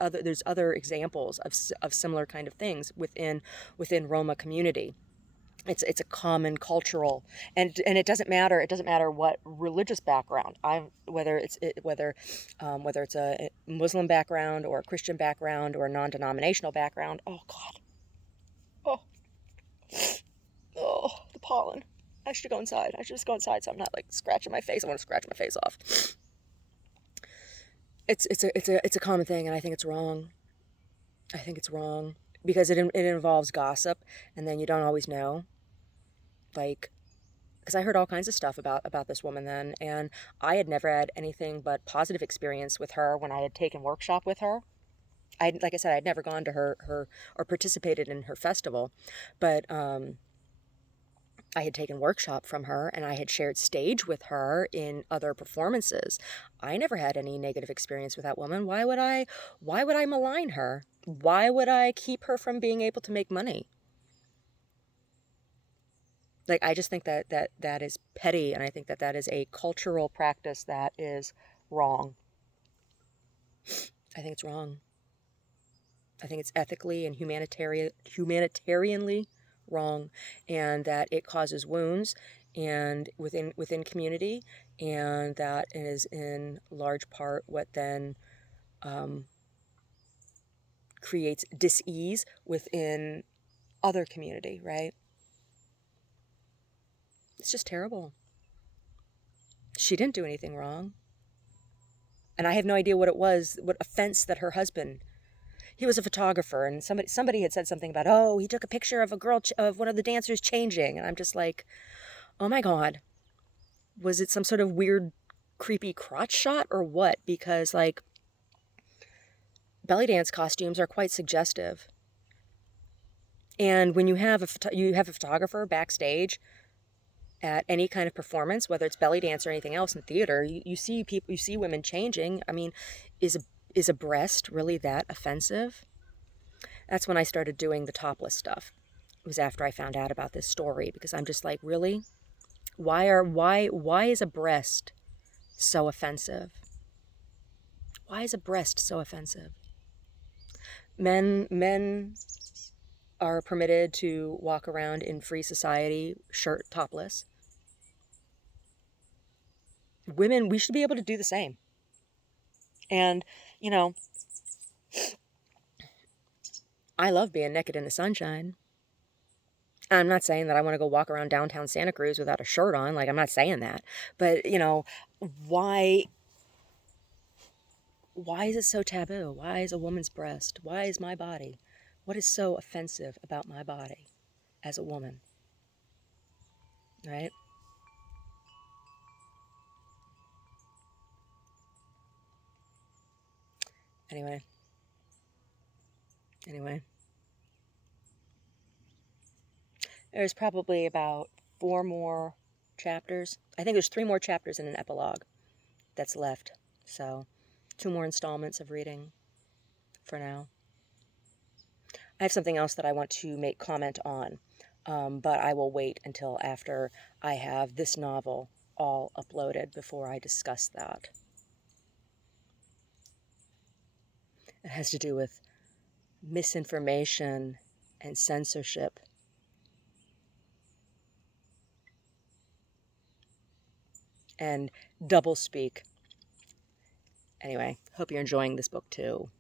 other examples of similar kind of things within Roma community. It's a common cultural, and it doesn't matter what religious background whether it's a Muslim background or a Christian background or a non-denominational background. Oh God. Oh. Oh. pollen. I should go inside. I should just go inside so I'm not like scratching my face. I want to scratch my face off. It's a common thing, and I think it's wrong. I think it's wrong because it involves gossip, and then you don't always know. Like, because I heard all kinds of stuff about this woman then, and I had never had anything but positive experience with her when I had taken workshop with her. Like I said, I'd never gone to her or participated in her festival, but I had taken workshop from her, and I had shared stage with her in other performances. I never had any negative experience with that woman. Why would I malign her? Why would I keep her from being able to make money? Like, I just think that is petty, and I think that is a cultural practice that is wrong. I think it's wrong. I think it's ethically and humanitarianly wrong, and that it causes wounds and within community, and that is in large part what then creates dis-ease within other community, right? It's just terrible. She didn't do anything wrong. And I have no idea what it was, what offense that her husband, he was a photographer, and somebody had said something about, oh, he took a picture of a girl, of one of the dancers changing. And I'm just like, oh my God, was it some sort of weird, creepy crotch shot or what? Because, like, belly dance costumes are quite suggestive. And when you have a photographer backstage at any kind of performance, whether it's belly dance or anything else in theater, you see people, you see women changing. I mean, is a breast really that offensive? That's when I started doing the topless stuff. It was after I found out about this story, because I'm just like, really? Why is a breast so offensive? Why is a breast so offensive? Men are permitted to walk around in free society, shirt topless. Women, we should be able to do the same. And, you know, I love being naked in the sunshine. I'm not saying that I want to go walk around downtown Santa Cruz without a shirt on. Like, I'm not saying that. But, you know, why is it so taboo? Why is a woman's breast? Why is my body? What is so offensive about my body as a woman? Right? Anyway. There's probably about 4 more chapters. I think there's 3 more chapters in an epilogue that's left. So 2 more installments of reading for now. I have something else that I want to make comment on, but I will wait until after I have this novel all uploaded before I discuss that. It has to do with misinformation and censorship. And doublespeak. Anyway, hope you're enjoying this book too.